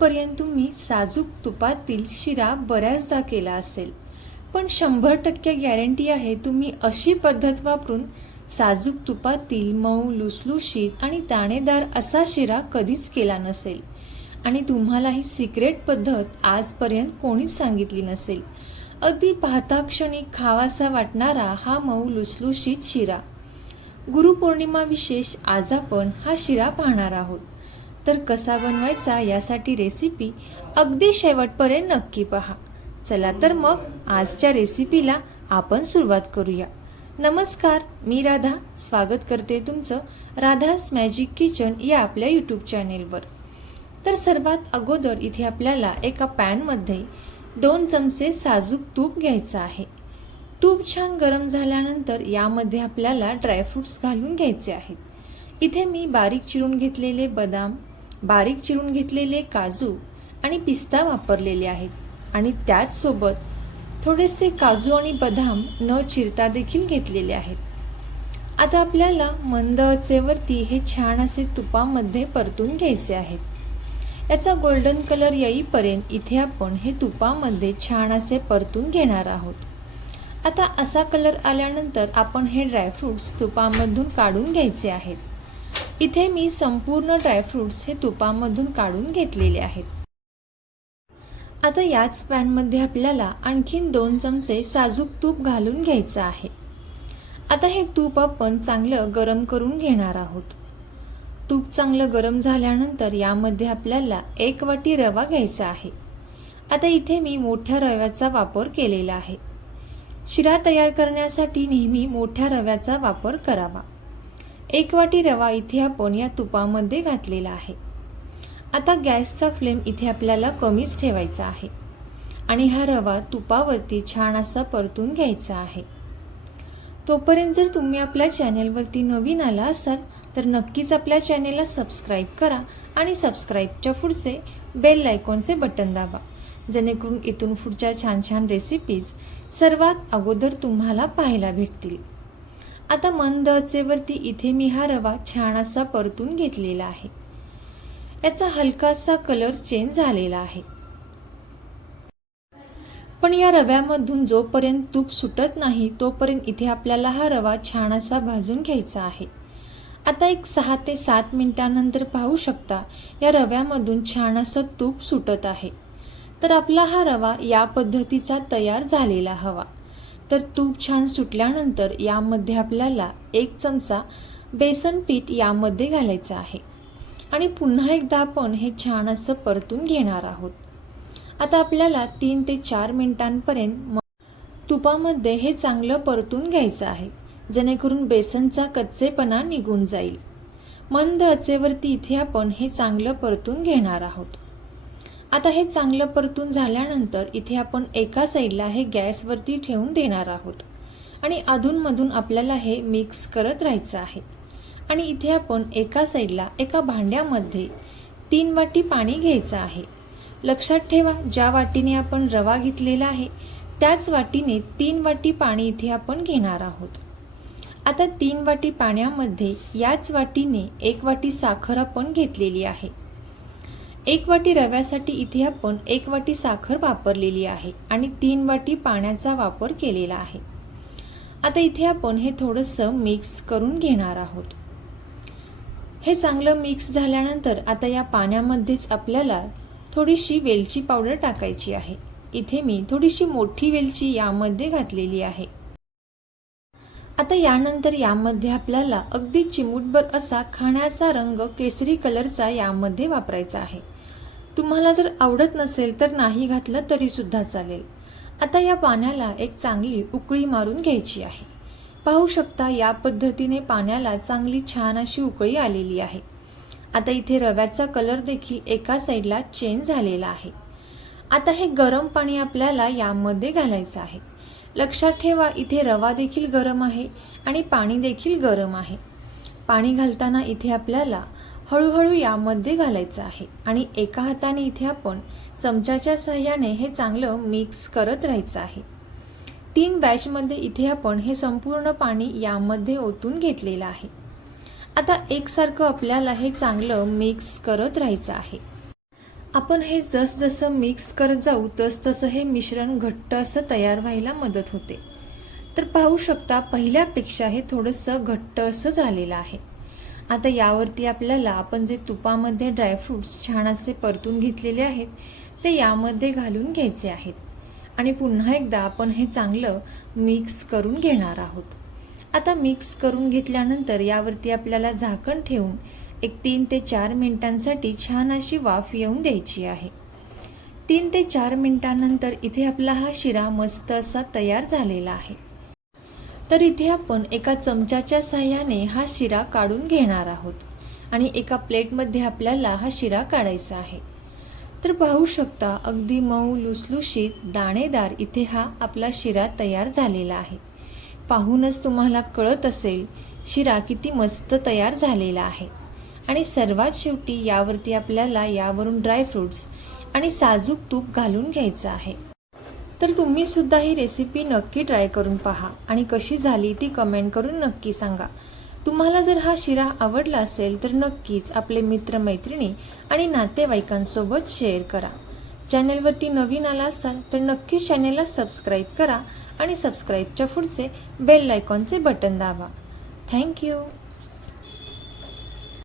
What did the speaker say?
आजपर्यंत तुम्ही साजूक तुपातील शिरा बऱ्याचदा केला असेल, पण 100% गॅरंटी आहे तुम्ही अशी पद्धत वापरून साजूक तुपातील मऊ लुसलुशीत आणि दाणेदार असा शिरा कधीच केला नसेल आणि तुम्हाला ही सिक्रेट पद्धत आजपर्यंत कोणीच सांगितली नसेल। अगदी पाहता क्षणी खावासा वाटणारा हा मऊ लुसलुशीत शिरा। गुरुपौर्णिमा विशेष आज आपण हा शिरा पाहणार आहोत, तर कसा बनवायचा यासाठी रेसिपी अगदी शेवटपर्यंत नक्की पहा। चला तर मग आजच्या रेसिपीला आपण सुरुवात करूया। नमस्कार, मी राधा स्वागत करते तुमचं राधास मॅजिक किचन या आपल्या यूट्यूब चॅनेलवर। तर सर्वात अगोदर इथे आपल्याला एका पॅनमध्ये 2 चमचे साजूक तूप घ्यायचं आहे। तूप छान गरम झाल्यानंतर यामध्ये आपल्याला ड्रायफ्रुट्स घालून घ्यायचे आहेत। इथे मी बारीक चिरून घेतलेले बदाम, बारीक चिरून घेतलेले काजू आणि पिस्ता वापरलेले आहेत आणि त्याच सोबत थोडेसे काजू आणि बदाम न चिरता देखील घेतलेले आहेत। आता आपल्याला मंद आचेवरती हे छान असे तुपामध्ये परतून घ्यायचे आहेत। याचा गोल्डन कलर येईपर्यंत इथे आपण हे तुपामध्ये छान असे परतून घेणार आहोत। आता असा कलर आल्यानंतर आपण हे ड्रायफ्रुट्स तुपामधून काढून घ्यायचे आहेत। इथे मी संपूर्ण ड्रायफ्रुट्स हे तुपामधून काढून घेतलेले आहेत। आता याच पॅनमध्ये आपल्याला आणखीन 2 चमचे साजूक तूप घालून घ्यायचं आहे। आता हे तूप आपण चांगलं गरम करून घेणार आहोत। तूप चांगलं गरम झाल्यानंतर यामध्ये आपल्याला 1 वाटी रवा घ्यायचा आहे। आता इथे मी मोठ्या रव्याचा वापर केलेला आहे। शिरा तयार करण्यासाठी नेहमी मोठ्या रव्याचा वापर करावा। 1 वाटी रवा इथे आपण या तुपामध्ये घातलेला आहे। आता गॅसचा फ्लेम इथे आपल्याला कमीच ठेवायचा आहे आणि हा रवा तुपावरती छान असा परतून घ्यायचा आहे। तोपर्यंत जर तुम्ही आपल्या चॅनेलवरती नवीन आला असाल तर नक्कीच आपल्या चॅनेलला सबस्क्राईब करा आणि सबस्क्राईबच्या पुढचे बेल आयकॉनचे बटन दाबा, जेणेकरून इथून पुढच्या छान छान रेसिपीज सर्वात अगोदर तुम्हाला पाहायला भेटतील। आता मंद आचेवरती इथे मी हा रवा छान असा परतून घेतलेला आहे। याचा हलकासा कलर चेंज झालेला आहे, पण या रव्यामधून जोपर्यंत तूप सुटत नाही तोपर्यंत इथे आपल्याला हा रवा छान असा भाजून घ्यायचा आहे। आता एक 6 ते 7 मिनिटांनंतर पाहू शकता या रव्यामधून छान असं तूप सुटत आहे। तर आपला हा रवा या पद्धतीचा तयार झालेला हवा। तर तूप छान सुटल्यानंतर यामध्ये आपल्याला 1 चमचा बेसन पीठ यामध्ये घालायचं आहे आणि पुन्हा एकदा आपण हे छान असं परतून घेणार आहोत। आता आपल्याला 3 ते 4 मिनिटांपर्यंत तुपामध्ये हे चांगलं परतून घ्यायचं आहे, जेणेकरून बेसनचा कच्चेपणा निघून जाईल। मंद आचेवरती इथे आपण हे चांगलं परतून घेणार आहोत। आता हे चांगलं परतून झाल्यानंतर इथे आपण एका साईडला हे गॅसवरती ठेवून देणार आहोत आणि अधूनमधून आपल्याला हे मिक्स करत राहायचं आहे। आणि इथे आपण एका साईडला एका भांड्यामध्ये 3 वाटी पाणी घ्यायचं आहे। लक्षात ठेवा, ज्या वाटीने आपण रवा घेतलेला आहे त्याच वाटीने 3 वाटी पाणी इथे आपण घेणार आहोत। आता 3 वाटी पाण्यामध्ये याच वाटीने 1 वाटी साखर आपण घेतलेली आहे। 1 वाटी रव्यासाठी इथे आपण 1 वाटी साखर वापरलेली आहे आणि 3 वाटी पाण्याचा वापर केलेला आहे। आता इथे आपण हे थोडंसं मिक्स करून घेणार आहोत। हे चांगलं मिक्स झाल्यानंतर आता या पाण्यामध्येच आपल्याला थोडीशी वेलची पावडर टाकायची आहे। इथे मी थोडीशी मोठी वेलची यामध्ये घातलेली आहे। आता यानंतर यामध्ये आपल्याला अगदी चिमूटभर असा खाण्याचा रंग केसरी कलरचा यामध्ये वापरायचा आहे। तुम्हाला जर आवडत नसेल तर नाही घातलं तरी सुद्धा चालेल। आता या पाण्याला एक चांगली उकळी मारून घ्यायची आहे। पाहू शकता या पद्धतीने पाण्याला चांगली छान अशी उकळी आलेली आहे। आता इथे रव्याचा कलर देखील एका साईडला चेंज झालेला आहे। आता हे गरम पाणी आपल्याला यामध्ये घालायचं आहे। लक्षात ठेवा, इथे रवा देखील गरम आहे आणि पाणी देखील गरम आहे। पाणी घालताना इथे आपल्याला हळूहळू यामध्ये घालायचं आहे आणि एका हाताने इथे आपण चमच्याच्या सहाय्याने हे चांगलं मिक्स करत राहायचं आहे। 3 बॅचमध्ये इथे आपण हे संपूर्ण पाणी यामध्ये ओतून घेतलेलं आहे। आता एकसारखं आपल्याला हे चांगलं मिक्स करत राहायचं आहे। आपण हे जसजसं मिक्स करत जाऊ तसतसं हे मिश्रण घट्ट असं तयार व्हायला मदत होते. तर पाहू शकता पहिल्यापेक्षा हे थोडंसं घट्ट असं झालेलं आहे. आता यावरती आपल्याला आपण जे तुपामध्ये ड्रायफ्रूट्स छान असे परतून घेतलेले आहेत ते यामध्ये घालून घ्यायचे आहेत आणि पुन्हा एकदा आपण हे चांगलं मिक्स करून घेणार आहोत. आता मिक्स करून घेतल्यानंतर यावरती आपल्याला झाकण ठेवून एक 3 ते 4 मिनिटांसाठी छान अशी वाफ येऊन द्यायची आहे. 3 ते 4 मिनिटांनंतर इथे आपला हा शिरा मस्त असा तयार झालेला आहे. तर इथे आपण एका चमच्याच्या साहाय्याने हा शिरा काढून घेणार आहोत आणि एका प्लेटमध्ये आपल्याला हा शिरा काढायचा आहे. तर पाहू शकता अगदी मऊ लुसलुशीत दाणेदार इथे हा आपला शिरा तयार झालेला आहे. पाहूनच तुम्हाला कळत असेल शिरा किती मस्त तयार झालेला आहे. आणि सर्वात शेवटी यावरती आपल्याला यावरून ड्रायफ्रूट्स आणि साजूक तूप घालून घ्यायचं आहे. तर तुम्ही सुद्धा ही रेसिपी नक्की ट्राय करून पहा आणि कशी झाली ती कमेंट करून नक्की सांगा. तुम्हाला जर हा शिरा आवडला असेल तर नक्कीच आपले मित्रमैत्रिणी आणि नातेवाईकांसोबत शेअर करा. चॅनलवरती नवीन आला असाल तर नक्कीच चॅनलला सबस्क्राईब करा आणि सबस्क्राईबच्या पुढचे बेल आयकॉनचे बटन दाबा. थँक्यू.